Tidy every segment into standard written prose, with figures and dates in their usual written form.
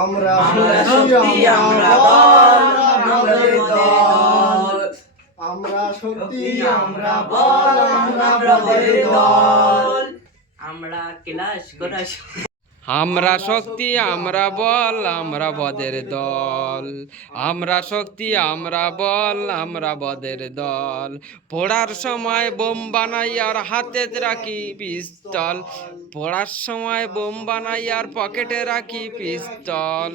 আমরা শক্তি আমরা বল আমাদের দল। আমরা শক্তি আমরা বল আমাদের দল। আমরা ক্লাস করা আমরা শক্তি আমরা বল আমরা বদের দল। আমরা শক্তি আমরা বল আমরা বদের দল। পড়ার সময় বোম বানাই আর হাতে রাখি পিস্তল। পড়ার সময় বোম বানাই আর পকেটে রাখি পিস্তল।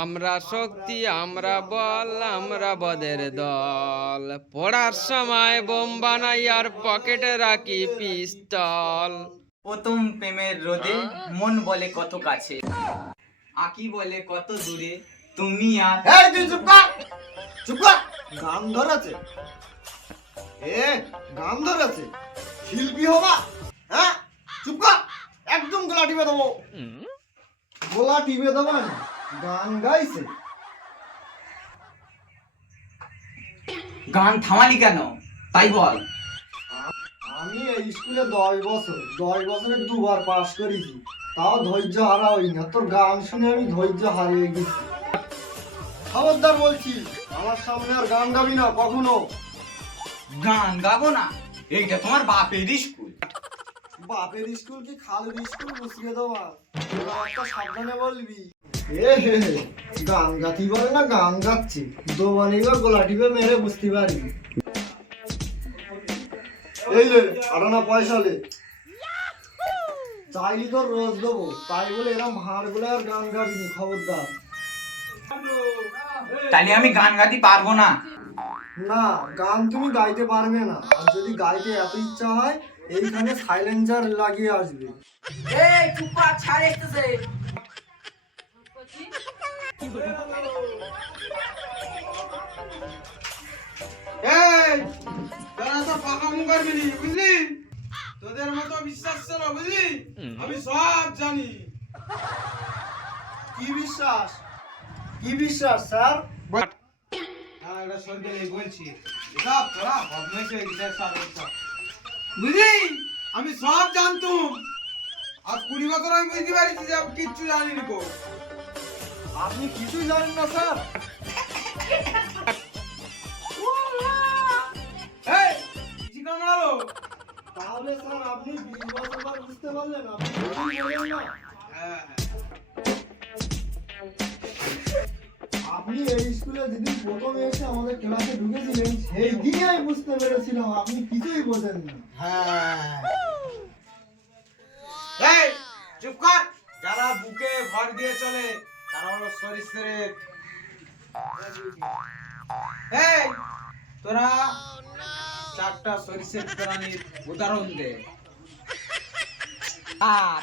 আমরা শক্তি আমরা বল আমরা বদের দল। পড়ার সময় বোম বানাই আর পকেটে রাখি পিস্তল। প্রথম প্রেমের রোদে মন বলে কত কাছে, আঁকি বলে কত দূরে তুমি আর। এই তুই চুপ কর, চুপ কর। গান ধরেছে, গান ধরেছে, শিল্পী হবা? হ্যাঁ, চুপ কর, একদম গলা টিপে দেবো। গলা টিপে দেবো না, গান গাইছে। গান থামালি কেন তাই বল। আমি এই স্কুলে 10 বছরে 2বার পাস করেছি, তাও ধৈর্য হারা হই না। তোর গান শুনে আমি ধৈর্য হারিয়ে গেছি। খবরদার বলছি, আমার সামনে আর গান গাবি না কখনো। গান গাবো না? এইটা তোমার বাপের স্কুল। বাপের স্কুল কি খালুর স্কুল মুসিয়ে দেওয়া? একটা সাবধানে বলবি। গান গাতি বলে না, গান গাচ্ছি। দোবানি বা গোলা টিপে মেরে বুঝতে পারি। এই লে, আটানা পয়সা লে। চাইলি তো রোজ দেবো, তাই বলে এরম হাড় গুলো আর গান গাবিনি, খবরদার। তাহলে আমি গান গাতে পারবো না। না, গান তুমি গাইতে পারবে না। আর যদি গাইতে এত ইচ্ছা হয়, এইখানে সাইলেন্সার লাগিয়ে আসবে। এই চুপ কর, ছাড় আসতেছে। এই তোরা তো পাকামু করবি নি, বুঝলি? তোদের মতো বিশ্বাস ছিল, বুঝলি? আমি সব জানি। কি বিশ্বাস? কি বিশ্বাস স্যার? এটা সরকারি বলছি, সব তোরা বদমাইশ হয়ে গেছে সব সব। বুঝলি? আমি সব জানতুম। আর 20 বছর আমি বুঝতে পারিছি যে আমি কিচ্ছু জানিনি কো। আপনি কিছুই জানেন না স্যার? এই কি কামড়ালো? তাহলে স্যার আপনি 20 বছর পর বুঝতে পারলেন? আপনি কিছুই বলেন না। হ্যাঁ, আপনি এই স্কুলে যেদিন প্রথম এসে আমাদের ক্লাসে ঢুকেছিলেন, সেই দিনই আমি বুঝতে পেরেছিলাম আপনি কিছুই বোঝেন না। হ্যাঁ। এই চুপ কর। যারা বুকে ভর দিয়ে চলে তারা হলো সরীসৃপ। এই তোরা 4টা সরীসৃপ প্রাণীর উদাহরণ দে। আর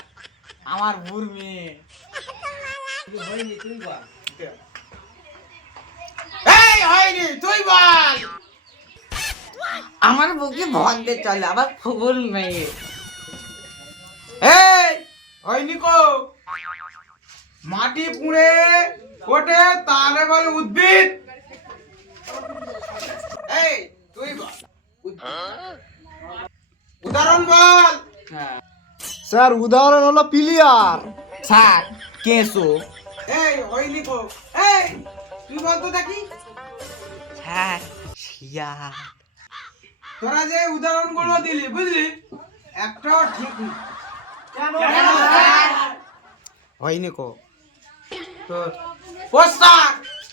আমার বুড় মেয়ে হয়নি তুই বল। এই হয়নি তুই বল। আমার বুকে ভর দিয়ে চলে আবার ফুল মেয়ে। এই হয়নি কো। মাটি পুড়ে ওঠে তারে বল উদ্ভিদ। এই তুই বল উদাহরণ বল। স্যার উদাহরণ হলো প্লেয়ার। স্যার কেসো। এই হয়নি কো। এই তুই বল তো দেখি। স্যার শিয়াল। তোরা যে উদাহরণগুলো দিলি, বুঝলি, একটাও ঠিক না। কেন? হয়নি কো। তোর পোস্টার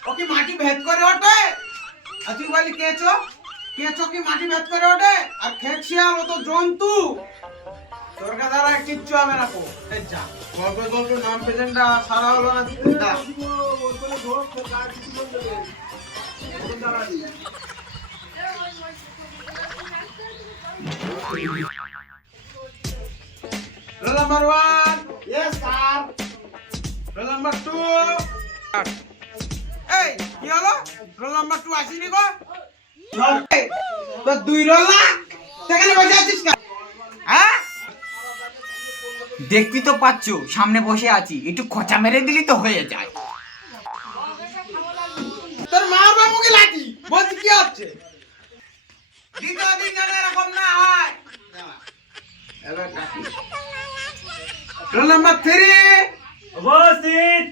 ও কি মাটি ভেদ করে ওঠে? আর তুই বলি কেঁচো, কেঁচো কি মাটি ভেদ করে ওঠে? আর খেকশিয়াল ও তো জন্তু। তোর দ্বারা কিচ্ছু হবে না কো। এই যা গল্প নাম প্রেজেন্টটা সারা হলো না। The roll number 1, yes sir. Roll number 2। এই কি হলো? রোল নাম্বার 2 আসেনি গো। এই, তোর 2 রোল না? সেখানে বসে আছিস কেন? হ্যাঁ? দেখবি তো পাচ্ছ সামনে বসে আছি, একটু খোঁচা মেরে দিলি তো হয়ে যায়। তোর মার বাবুকে লাঠি বলছি কি হচ্ছে? দ্বিতীয় দিন যেন এরকম না হয়। এবার ডাকি। রোল নাম্বার 3 উপস্থিত।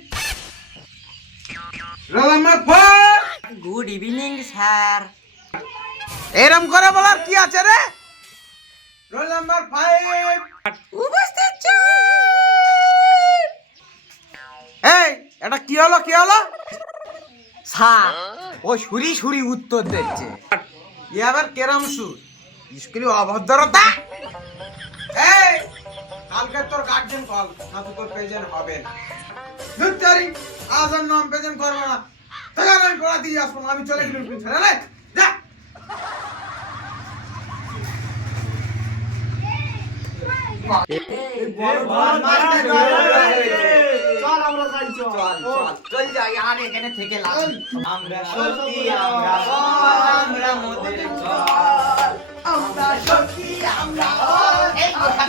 Roll number 4 good evening sir. এরম করে বলার কি আছে রে? রোল নাম্বার 5 উপস্থিত এই এটা কি হলো কি হলো? স্যার ও সুরি সুরি উত্তর দিচ্ছে। ই আবার কেরাম সুর? স্কুলে অভদ্রতা। এই কালকে তোর গার্জেন কল না তো তোর প্রেজেন্ট হবে না। দুটারি আজ আর নাম প্রেজেন্ট করব না। তাহলে আমি পড়া দিয়ে আসবো, আমি চলে গেলাম ছেড়ে রে যা। চল আমরা যাই চল চল যাই, আর এখানে থেকে লাভ নেই। আমরা সত্যি আমরা বল, আমরা মোদের জল। আমরা সত্যি আমরা বল। এই কথা